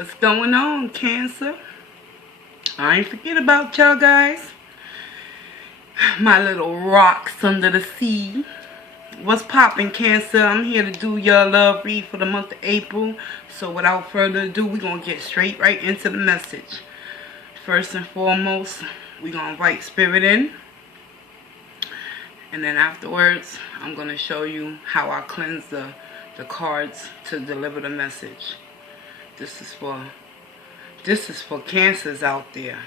What's going on, Cancer? I ain't forget about y'all guys. My little rocks under the sea. What's poppin', Cancer? I'm here to do your love read for the month of April. So without further ado, we're going to get straight right into the message. First and foremost, we're going to invite Spirit in. And then afterwards, I'm going to show you how I cleanse the cards to deliver the message. This is for Cancers out there.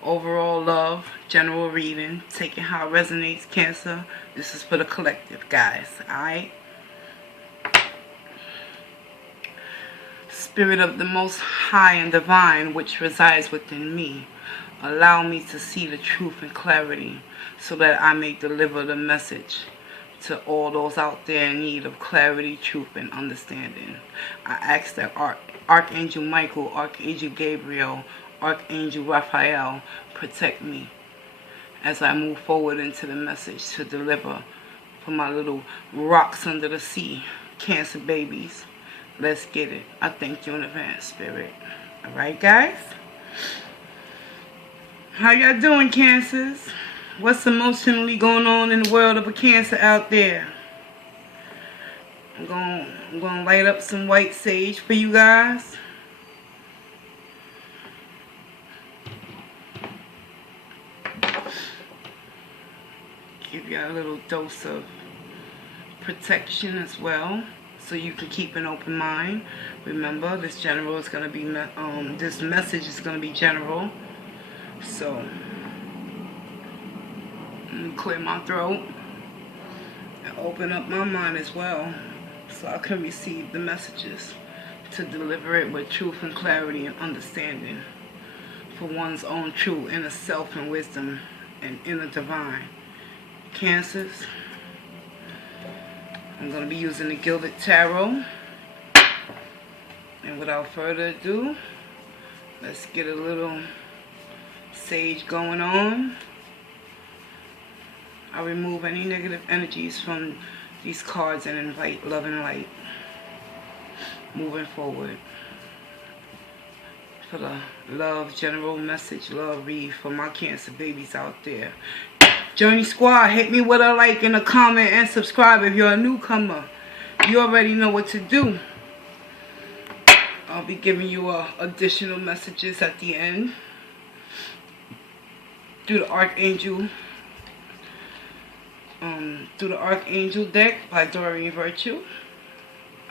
Overall love, general reading, taking how it resonates, Cancer. This is for the collective, guys. Alright? Spirit of the Most High and Divine, which resides within me, allow me to see the truth and clarity, so that I may deliver the message to all those out there in need of clarity, truth, and understanding. I ask that Archangel Michael, Archangel Gabriel, Archangel Raphael protect me as I move forward into the message to deliver for my little rocks under the sea, Cancer babies. Let's get it. I thank you in advance, Spirit. Alright, guys? How y'all doing, Cancers? What's emotionally going on in the world of a Cancer out there? I'm gonna light up some white sage for you guys. Give you a little dose of protection as well, so you can keep an open mind. Remember, this general is gonna be this message is gonna be general. So let me clear my throat and open up my mind as well, so I can receive the messages to deliver it with truth and clarity and understanding for one's own true inner self and wisdom and inner divine. Cancers, I'm going to be using the Gilded Tarot. And without further ado, let's get a little sage going on. I remove any negative energies from these cards and invite love and light. Moving forward. For the love general message, love read for my Cancer babies out there. Journey Squad, hit me with a like and a comment and subscribe if you're a newcomer. You already know what to do. I'll be giving you additional messages at the end through the Archangel deck by Doreen Virtue.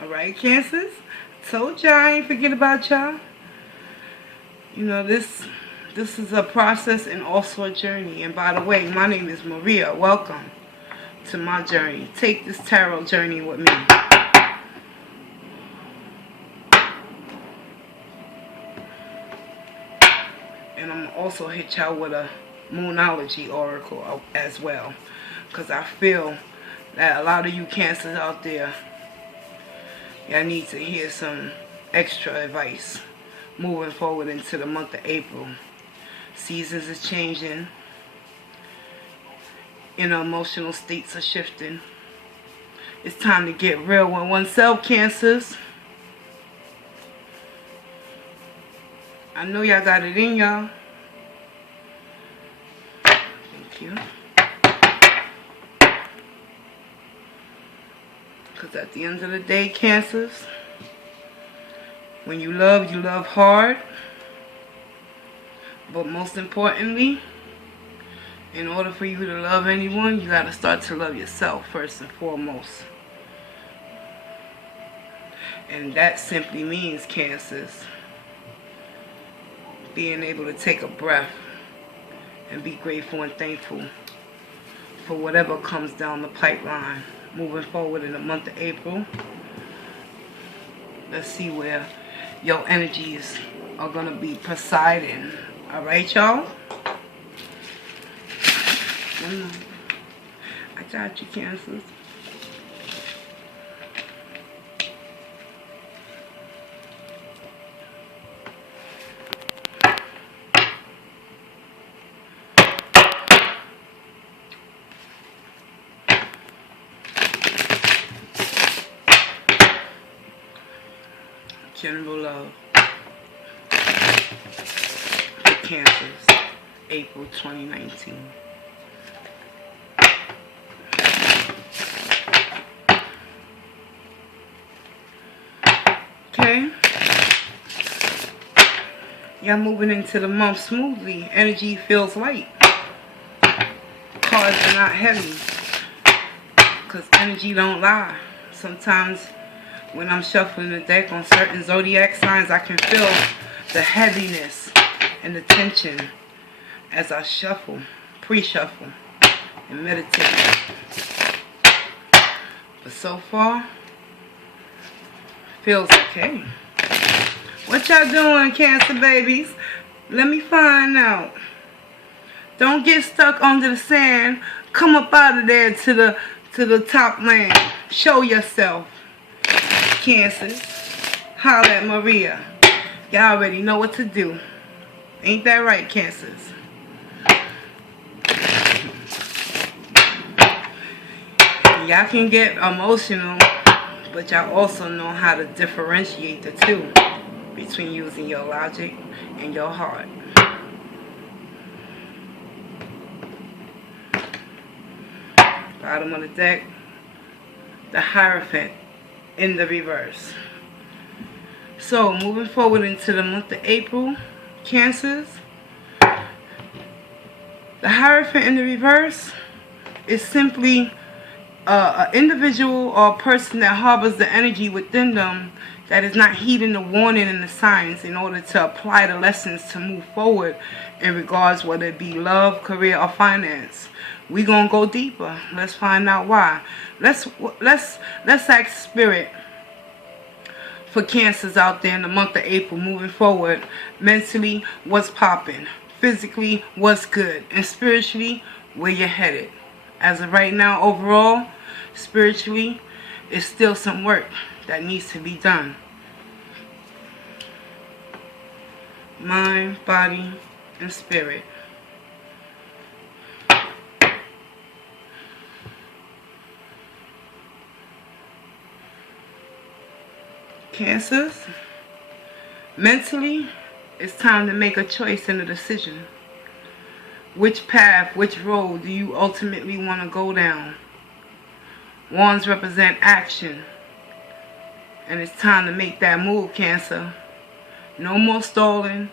Alright, Cancers? Told y'all I ain't forget about y'all. You know, this is a process and also a journey. And by the way, my name is Maria. Welcome to my journey. Take this tarot journey with me. And I'm also hit y'all with a Moonology oracle as well, because I feel that a lot of you Cancers out there, y'all need to hear some extra advice moving forward into the month of April. Seasons is changing. Inner emotional states are shifting. It's time to get real with oneself, Cancers. I know y'all got it in y'all. Thank you. Because at the end of the day, Cancers, when you love hard. But most importantly, in order for you to love anyone, you got to start to love yourself first and foremost. And that simply means, Cancers, being able to take a breath and be grateful and thankful for whatever comes down the pipeline moving forward in the month of April. Let's see where your energies are going to be presiding. Alright, y'all? I got you, Cancers. General love. for Cancers, April 2019. Okay. Y'all moving into the month smoothly. Energy feels light. Cards are not heavy. Because energy don't lie. Sometimes when I'm shuffling the deck on certain zodiac signs, I can feel the heaviness and the tension as I shuffle, pre-shuffle, and meditate. But so far, feels okay. What y'all doing, Cancer babies? Let me find out. Don't get stuck under the sand. Come up out of there to the top land. Show yourself, Cancers. Holla at Maria. Y'all already know what to do. Ain't that right, Cancers? Y'all can get emotional, but y'all also know how to differentiate the two between using your logic and your heart. Bottom of the deck, the Hierophant in the reverse. So, moving forward into the month of April, Cancers, the Hierophant in the reverse is simply an individual or a person that harbors the energy within them that is not heeding the warning and the signs in order to apply the lessons to move forward in regards whether it be love, career, or finance. We gonna go deeper. Let's find out why. Let's ask Spirit for Cancers out there in the month of April moving forward. Mentally, what's popping? Physically, what's good? And spiritually, where you're headed. As of right now, overall, spiritually, it's still some work that needs to be done. Mind, body, and spirit. Cancers, mentally, it's time to make a choice and a decision. Which path, which road do you ultimately want to go down? Wands represent action. And it's time to make that move, Cancer. No more stalling.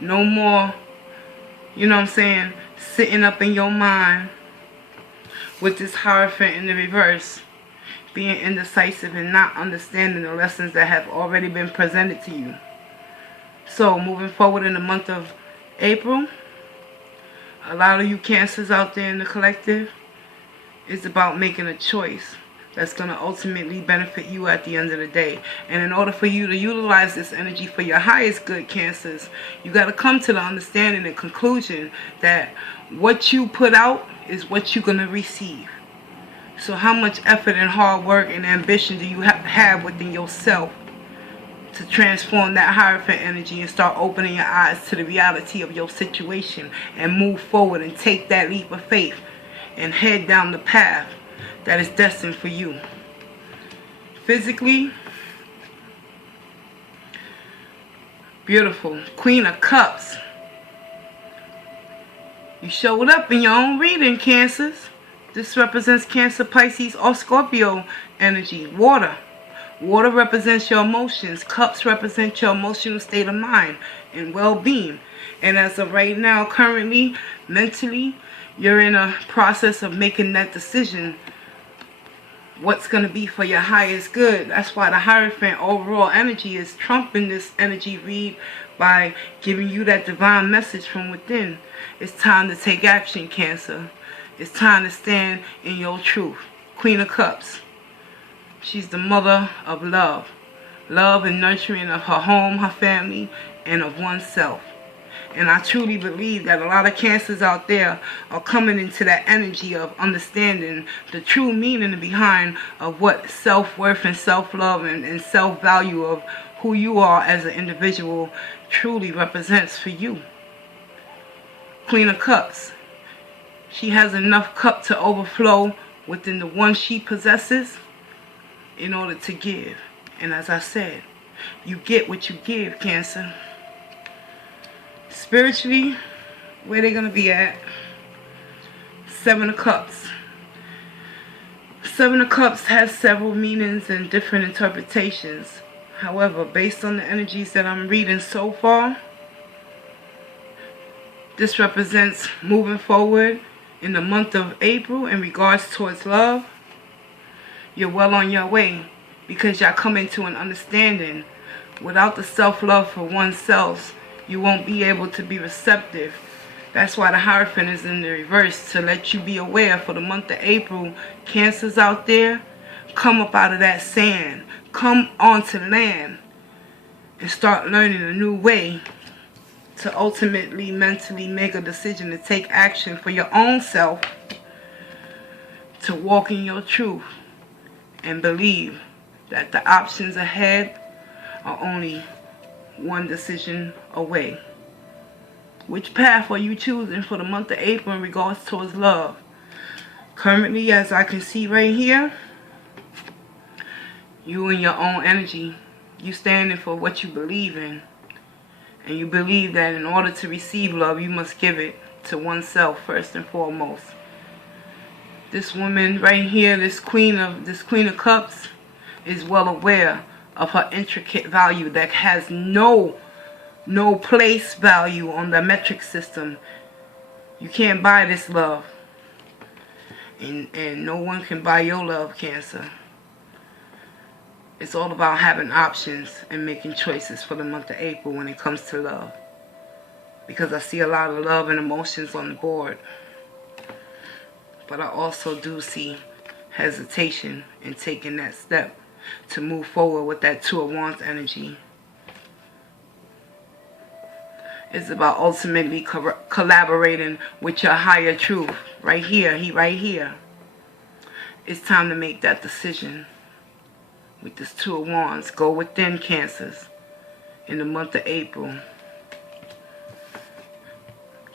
No more, you know what I'm saying, sitting up in your mind with this Hierophant in the reverse. Being indecisive and not understanding the lessons that have already been presented to you. So, moving forward in the month of April, a lot of you Cancers out there in the collective, it's about making a choice that's going to ultimately benefit you at the end of the day. And in order for you to utilize this energy for your highest good, Cancers, you got to come to the understanding and conclusion that what you put out is what you're going to receive. So how much effort and hard work and ambition do you have within yourself to transform that Hierophant energy and start opening your eyes to the reality of your situation and move forward and take that leap of faith and head down the path that is destined for you? Physically, beautiful. Queen of Cups. You showed up in your own reading, Cancers. This represents Cancer, Pisces, or Scorpio energy. Water. Water represents your emotions. Cups represent your emotional state of mind and well-being. And as of right now, currently, mentally, you're in a process of making that decision. What's going to be for your highest good. That's why the Hierophant overall energy is trumping this energy read by giving you that divine message from within. It's time to take action, Cancer. It's time to stand in your truth. Queen of Cups. She's the mother of love. Love and nurturing of her home, her family, and of oneself. And I truly believe that a lot of Cancers out there are coming into that energy of understanding the true meaning behind of what self-worth and self-love and self-value of who you are as an individual truly represents for you. Queen of Cups. She has enough cup to overflow within the one she possesses in order to give. And as I said, you get what you give, Cancer. Spiritually, where they're going to be at? Seven of Cups. Seven of Cups has several meanings and different interpretations. However, based on the energies that I'm reading so far, this represents moving forward in the month of April in regards towards love. You're well on your way because y'all come into an understanding. Without the self-love for oneself, you won't be able to be receptive. That's why the Hierophant is in the reverse, to let you be aware for the month of April. Cancers out there, come up out of that sand. Come onto land and start learning a new way to ultimately mentally make a decision to take action for your own self, to walk in your truth and believe that the options ahead are only one decision away. Which path are you choosing for the month of April in regards towards love? Currently, as I can see right here, you in your own energy, you standing for what you believe in. And you believe that in order to receive love, you must give it to oneself first and foremost. This woman right here, this Queen of Cups, is well aware of her intricate value that has no place value on the metric system. You can't buy this love. And no one can buy your love, Cancer. It's all about having options and making choices for the month of April when it comes to love. Because I see a lot of love and emotions on the board. But I also do see hesitation in taking that step to move forward with that Two of Wands energy. It's about ultimately collaborating with your higher truth. Right here, right here. It's time to make that decision. With this Two of Wands, go within, Cancers, in the month of April.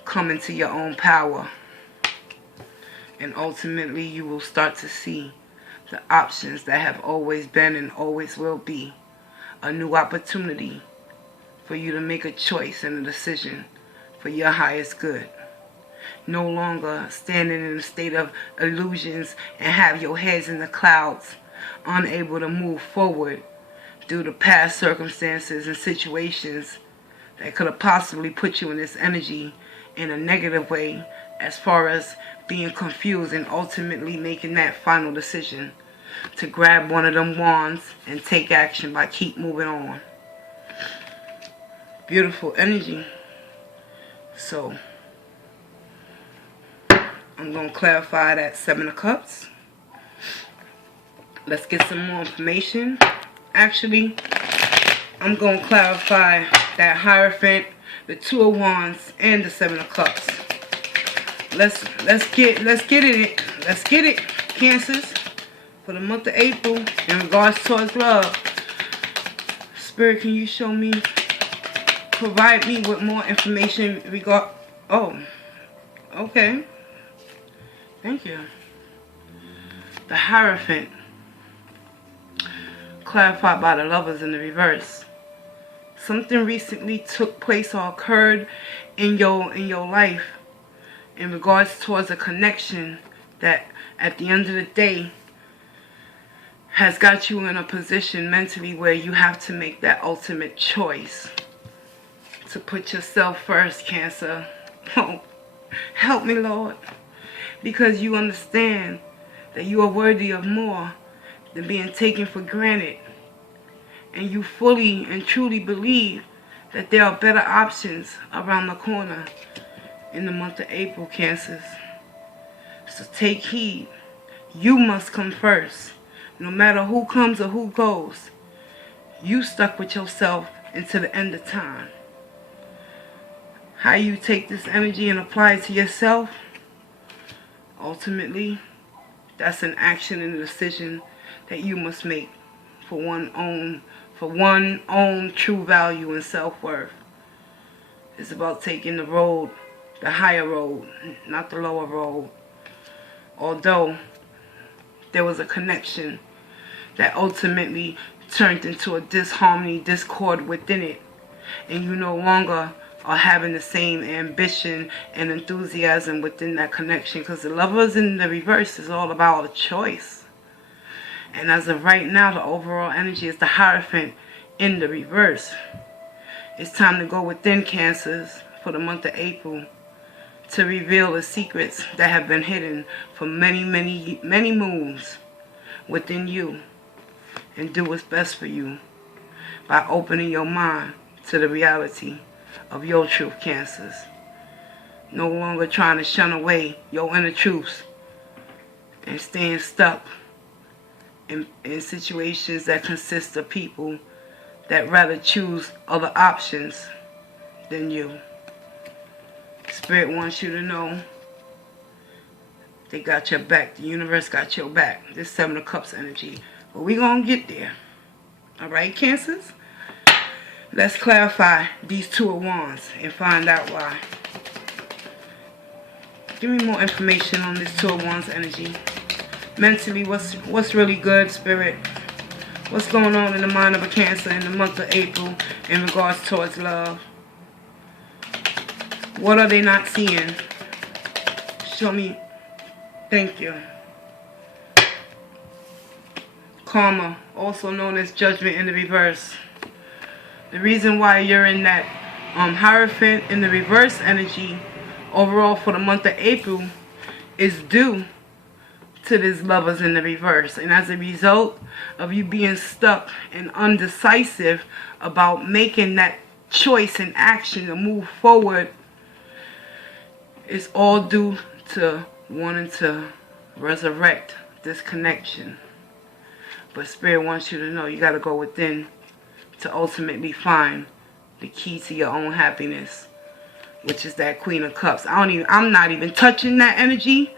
Come into your own power. And ultimately, you will start to see the options that have always been and always will be. A new opportunity for you to make a choice and a decision for your highest good. No longer standing in a state of illusions and have your heads in the clouds, unable to move forward due to past circumstances and situations that could have possibly put you in this energy in a negative way, as far as being confused and ultimately making that final decision to grab one of them wands and take action by keep moving on. Beautiful energy. So I'm going to clarify that Seven of Cups. Let's get some more information. Actually, I'm going to clarify that Hierophant, the Two of Wands, and the Seven of Cups. Let's get it, Cancers, for the month of April in regards towards love. Spirit, can you show me, provide me with more information regard? Oh, okay. Thank you. The Hierophant, clarified by the Lovers in the reverse. Something recently took place or occurred in your life in regards towards a connection that at the end of the day has got you in a position mentally where you have to make that ultimate choice to put yourself first, Cancer. Oh, help me, Lord, because you understand that you are worthy of more than being taken for granted. And you fully and truly believe that there are better options around the corner in the month of April, Cancers. So take heed. You must come first. No matter who comes or who goes, you stuck with yourself until the end of time. How you take this energy and apply it to yourself, ultimately, that's an action and a decision that you must make for one own true value and self-worth. It's about taking the road, the higher road, not the lower road. Although there was a connection that ultimately turned into a disharmony, discord within it, and you no longer are having the same ambition and enthusiasm within that connection, because the Lovers in the reverse is all about a choice. And as of right now, the overall energy is the Hierophant in the reverse. It's time to go within, Cancers, for the month of April, to reveal the secrets that have been hidden for many moons within you, and do what's best for you by opening your mind to the reality of your truth, Cancers. No longer trying to shun away your inner truths and staying stuck in situations that consist of people that rather choose other options than you. Spirit wants you to know they got your back. The universe got your back. This Seven of Cups energy. But we're going to get there. Alright, Cancers? Let's clarify these Two of Wands and find out why. Give me more information on this Two of Wands energy. Mentally, what's really good, Spirit? What's going on in the mind of a Cancer in the month of April in regards towards love? What are they not seeing? Show me. Thank you. Karma, also known as Judgment in the reverse. The reason why you're in that Hierophant in the reverse energy overall for the month of April is due to this Lovers in the reverse. And as a result of you being stuck and undecisive about making that choice and action to move forward, it's all due to wanting to resurrect this connection. But Spirit wants you to know you got to go within to ultimately find the key to your own happiness, which is that Queen of Cups. I'm not even touching that energy,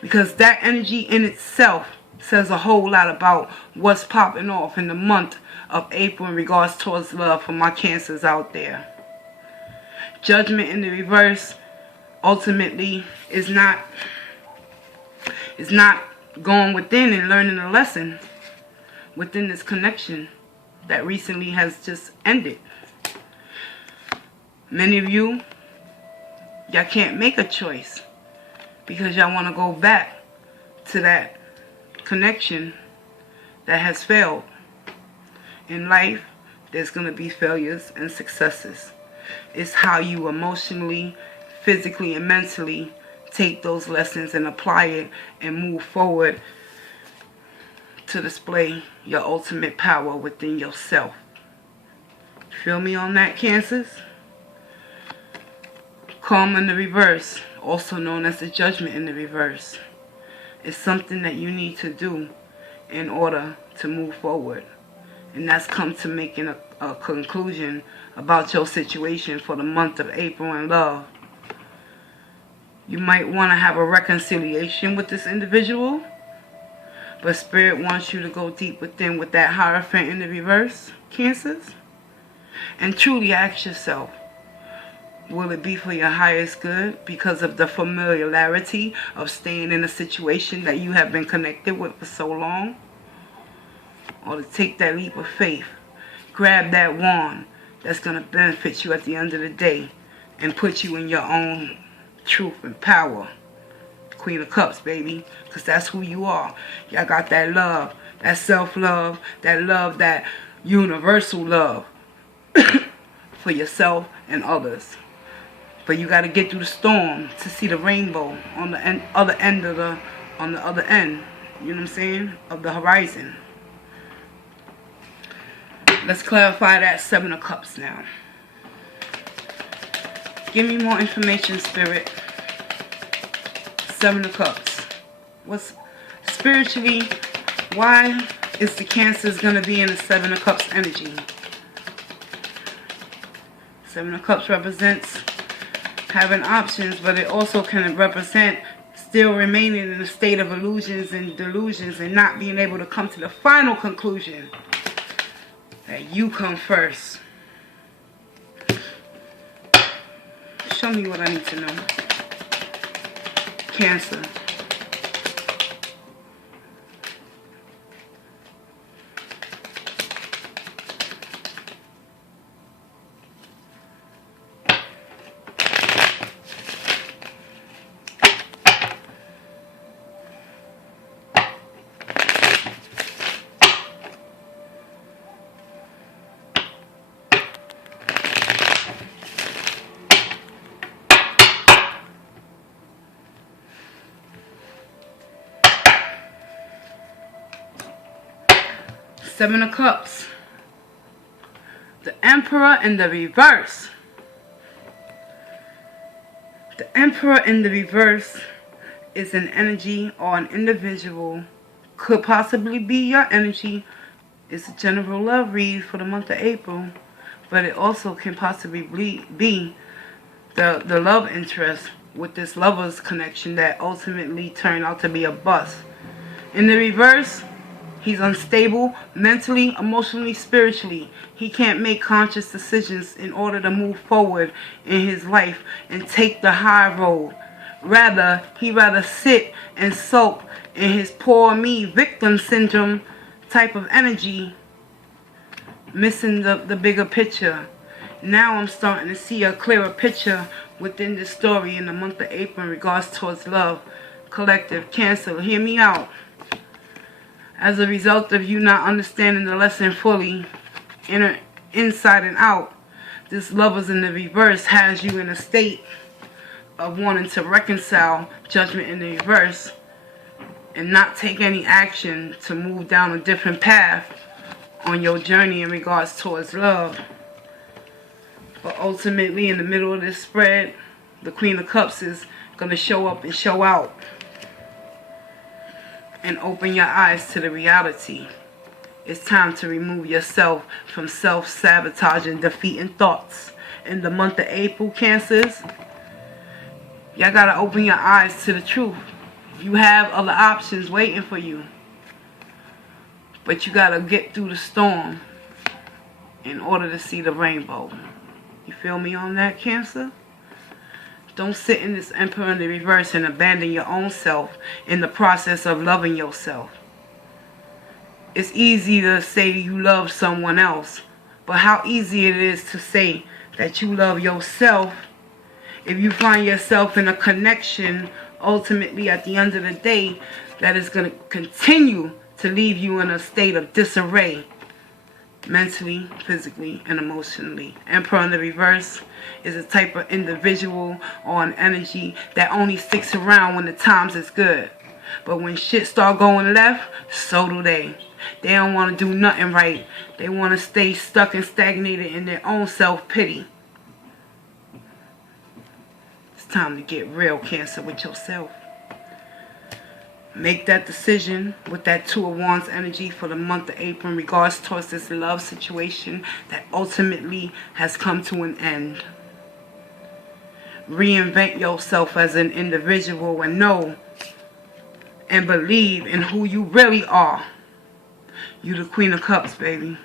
because that energy in itself says a whole lot about what's popping off in the month of April in regards towards love for my Cancers out there. Judgment in the reverse ultimately is not going within and learning a lesson within this connection that recently has just ended. Many of y'all can't make a choice because y'all want to go back to that connection that has failed. In life, there's going to be failures and successes. It's how you emotionally, physically, and mentally take those lessons and apply it and move forward to display your ultimate power within yourself. Feel me on that, Cancers? Karma in the reverse, also known as the Judgment in the reverse, is something that you need to do in order to move forward. And that's come to making a conclusion about your situation for the month of April in love. You might want to have a reconciliation with this individual, but Spirit wants you to go deep within with that Hierophant in the reverse, Cancers, and truly ask yourself, will it be for your highest good because of the familiarity of staying in a situation that you have been connected with for so long? Or to take that leap of faith, grab that wand that's going to benefit you at the end of the day and put you in your own truth and power. Queen of Cups, baby, because that's who you are. Y'all got that love, that self-love, that universal love for yourself and others. But you got to get through the storm to see the rainbow on the other end, you know what I'm saying, of the horizon. Let's clarify that Seven of Cups now. Give me more information, Spirit. Seven of Cups. What's spiritually, why is the Cancers going to be in the Seven of Cups energy? Seven of Cups represents having options, but it also can represent still remaining in a state of illusions and delusions and not being able to come to the final conclusion that you come first. Show me what I need to know. Cancer. Seven of Cups. The Emperor in the reverse. The Emperor in the reverse is an energy or an individual. Could possibly be your energy. It's a general love read for the month of April. But it also can possibly be the love interest with this lover's connection that ultimately turned out to be a bust. In the reverse, he's unstable mentally, emotionally, spiritually. He can't make conscious decisions in order to move forward in his life and take the high road. He rather sit and sulk in his poor me victim syndrome type of energy, missing the bigger picture. Now I'm starting to see a clearer picture within this story in the month of April in regards towards love. Collective Cancer, hear me out. As a result of you not understanding the lesson fully, inside and out, this Lovers in the reverse has you in a state of wanting to reconcile Judgment in the reverse and not take any action to move down a different path on your journey in regards towards love. But ultimately, in the middle of this spread, the Queen of Cups is going to show up and show out and open your eyes to the reality. It's time to remove yourself from self-sabotaging, defeating thoughts. In the month of April, Cancers, y'all got to open your eyes to the truth. You have other options waiting for you. But you got to get through the storm in order to see the rainbow. You feel me on that, Cancer? Don't sit in this Emperor in the reverse and abandon your own self in the process of loving yourself. It's easy to say you love someone else, but how easy it is to say that you love yourself if you find yourself in a connection ultimately at the end of the day that is going to continue to leave you in a state of disarray mentally, physically, and emotionally. Emperor in the reverse is a type of individual or an energy that only sticks around when the times is good. But when shit start going left, so do they. They don't want to do nothing right. They want to stay stuck and stagnated in their own self-pity. It's time to get real, Cancer, with yourself. Make that decision with that Two of Wands energy for the month of April in regards towards this love situation that ultimately has come to an end. Reinvent yourself as an individual and know and believe in who you really are. You the Queen of Cups, baby.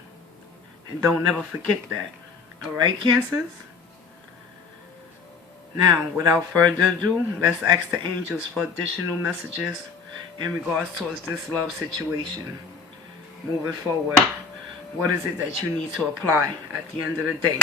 And don't never forget that. Alright, Cancers? Now, without further ado, let's ask the angels for additional messages in regards towards this love situation. Moving forward, what is it that you need to apply at the end of the day?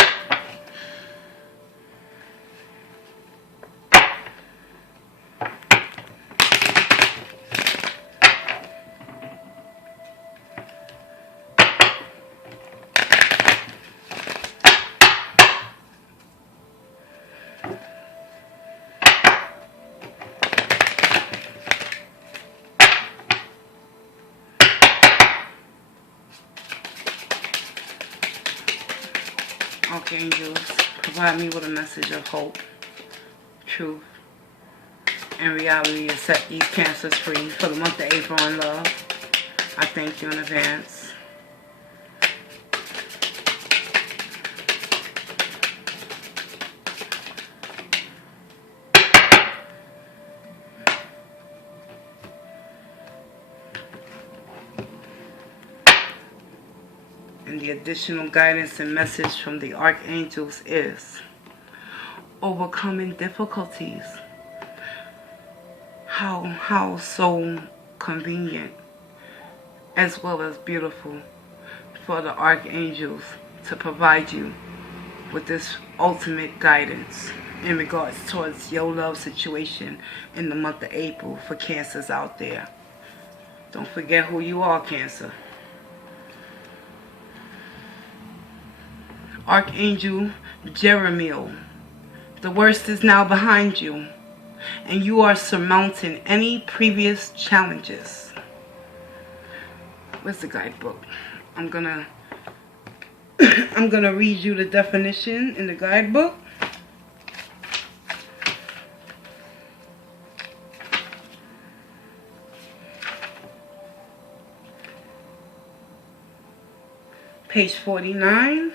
Archangels, provide me with a message of hope, truth, and reality to set these Cancers free for the month of April in love. I thank you in advance. And the additional guidance and message from the archangels is overcoming difficulties. How so convenient as well as beautiful for the archangels to provide you with this ultimate guidance in regards towards your love situation in the month of April for Cancers out there. Don't forget who you are, Cancer. Archangel Jeremiel, the worst is now behind you, and you are surmounting any previous challenges. Where's the guidebook? I'm gonna read you the definition in the guidebook. Page 49.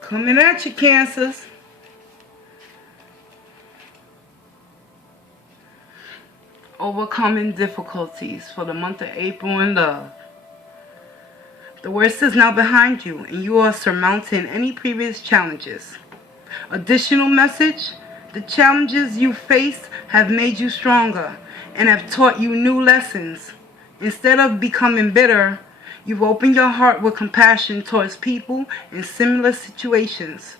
Coming at you, Cancers. Overcoming difficulties for the month of April in love. The worst is now behind you, and you are surmounting any previous challenges. Additional message: the challenges you faced have made you stronger and have taught you new lessons. Instead of becoming bitter, you've opened your heart with compassion towards people in similar situations.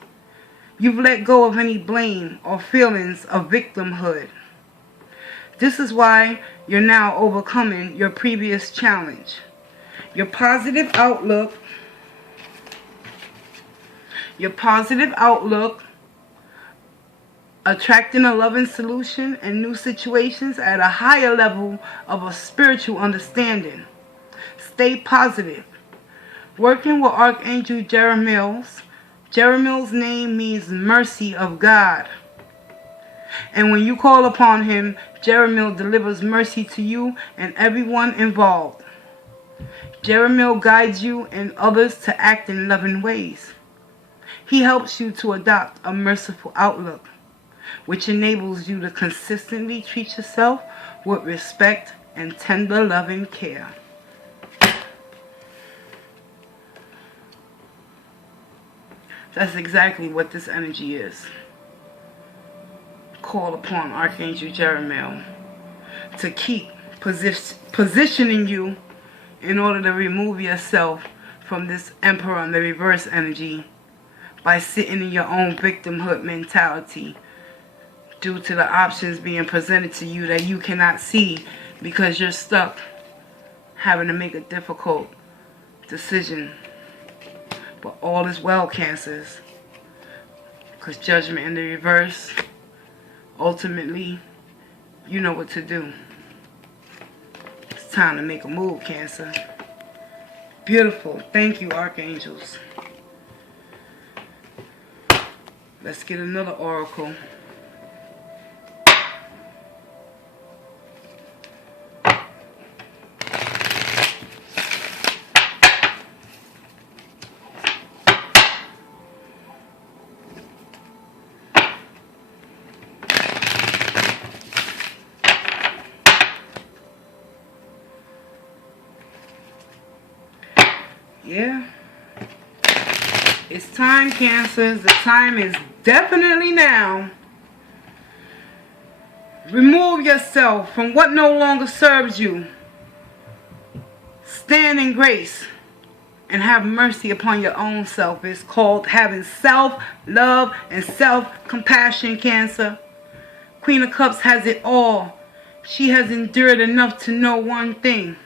You've let go of any blame or feelings of victimhood. This is why you're now overcoming your previous challenge. Your positive outlook, attracting a loving solution and new situations at a higher level of a spiritual understanding. Stay positive. Working with Archangel Jeremiel. Jeremiel's name means mercy of God. And when you call upon him, Jeremiel delivers mercy to you and everyone involved. Jeremiel guides you and others to act in loving ways. He helps you to adopt a merciful outlook, which enables you to consistently treat yourself with respect and tender loving care. That's exactly what this energy is. Call upon Archangel Jeremiel to keep positioning you in order to remove yourself from this Emperor in the reverse energy by sitting in your own victimhood mentality due to the options being presented to you that you cannot see because you're stuck having to make a difficult decision. But all is well, Cancers, because Judgment in the reverse, ultimately, you know what to do. It's time to make a move, Cancer. Beautiful. Thank you, Archangels. Let's get another oracle. Yeah. It's time, Cancers. The time is definitely now. Remove yourself from what no longer serves you. Stand in grace and have mercy upon your own self. It's called having self-love and self-compassion, Cancer. Queen of Cups has it all. She has endured enough to know one thing.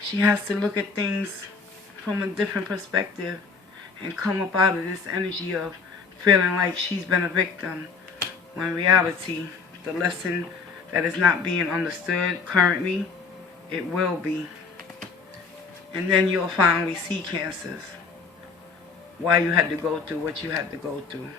She has to look at things from a different perspective and come up out of this energy of feeling like she's been a victim, when in reality, the lesson that is not being understood currently, it will be. And then you'll finally see, Cancers, why you had to go through what you had to go through.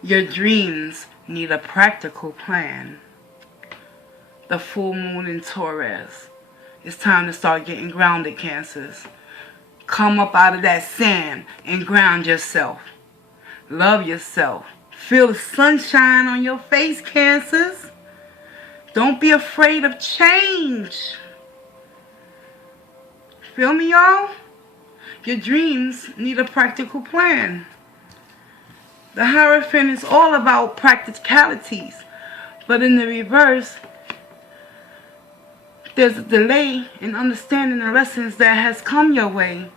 Your dreams need a practical plan. The full moon in Taurus. It's time to start getting grounded, Cancers. Come up out of that sand and ground yourself. Love yourself. Feel the sunshine on your face, Cancers. Don't be afraid of change. Feel me, y'all? Your dreams need a practical plan. The Hierophant is all about practicalities, but in the reverse, there's a delay in understanding the lessons that has come your way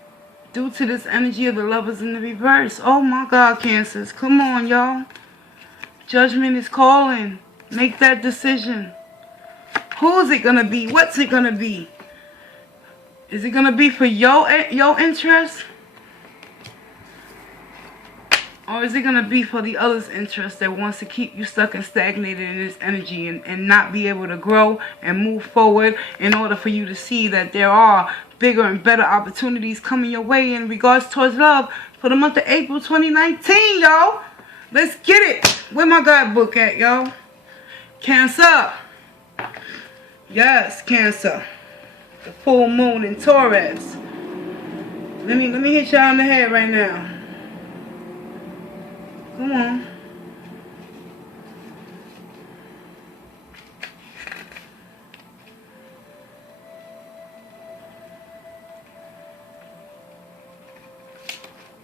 due to this energy of the Lovers in the reverse. Oh my God, Cancers. Come on, y'all. Judgment is calling. Make that decision. Who's it going to be? What's it going to be? Is it going to be for your interest? Or is it going to be for the other's interest that wants to keep you stuck and stagnated in this energy and not be able to grow and move forward in order for you to see that there are bigger and better opportunities coming your way in regards towards love for the month of April 2019, y'all? Let's get it. Where my guidebook at, y'all? Cancer. Yes, Cancer. The full moon in Taurus. Let me hit y'all in the head right now. Come on.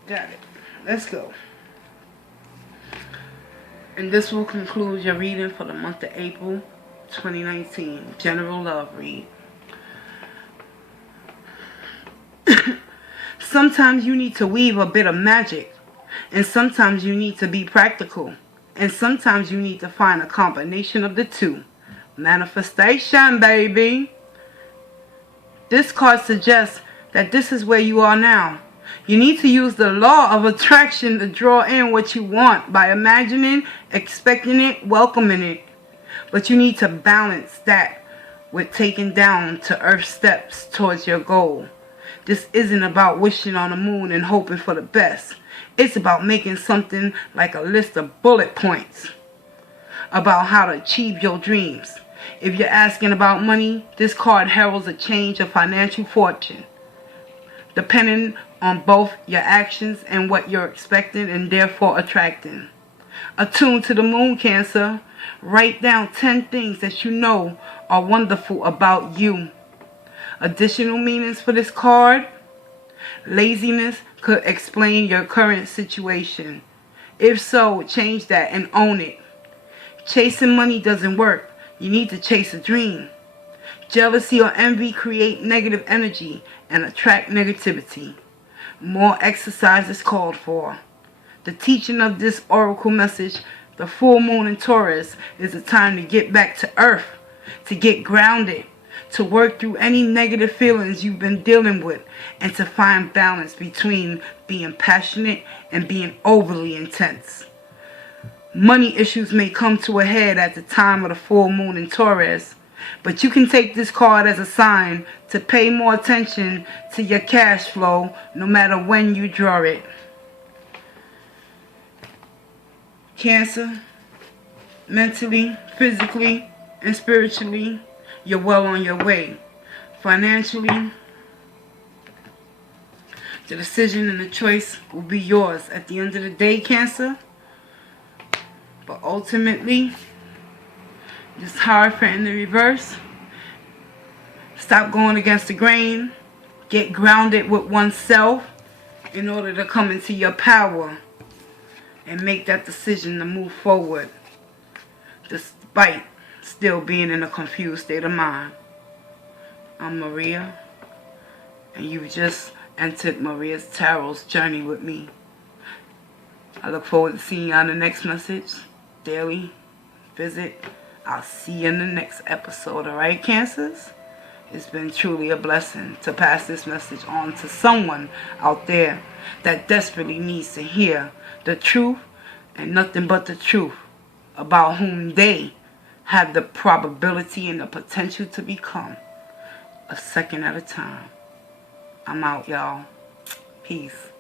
Got it. Let's go. And this will conclude your reading for the month of April 2019. General love read. Sometimes you need to weave a bit of magic. And sometimes you need to be practical. And sometimes you need to find a combination of the two. Manifestation, baby. This card suggests that this is where you are now. You need to use the law of attraction to draw in what you want by imagining, expecting it, welcoming it. But you need to balance that with taking down to earth steps towards your goal. This isn't about wishing on the moon and hoping for the best. It's about making something like a list of bullet points about how to achieve your dreams. If you're asking about money, this card heralds a change of financial fortune, depending on both your actions and what you're expecting and therefore attracting. Attuned to the moon, Cancer. Write down 10 things that you know are wonderful about you. Additional meanings for this card. Laziness could explain your current situation. If so, change that and own it. Chasing money doesn't work. You need to chase a dream. Jealousy or envy create negative energy and attract negativity. More exercise is called for. The teaching of this oracle message, the full moon in Taurus, is a time to get back to earth, to get grounded, to work through any negative feelings you've been dealing with, and to find balance between being passionate and being overly intense. Money issues may come to a head at the time of the full moon in Taurus, but you can take this card as a sign to pay more attention to your cash flow no matter when you draw it. Cancer, mentally, physically, and spiritually, you're well on your way. Financially, the decision and the choice will be yours at the end of the day, Cancer. But ultimately, this Hierophant in the reverse. Stop going against the grain. Get grounded with oneself in order to come into your power and make that decision to move forward, despite still being in a confused state of mind. I'm Maria, and you've just entered Maria's Tarot's journey with me. I look forward to seeing you on the next message. Daily visit. I'll see you in the next episode, alright, Cancers? It's been truly a blessing to pass this message on to someone out there that desperately needs to hear the truth and nothing but the truth about whom they have the probability and the potential to become a second at a time. I'm out, y'all. Peace.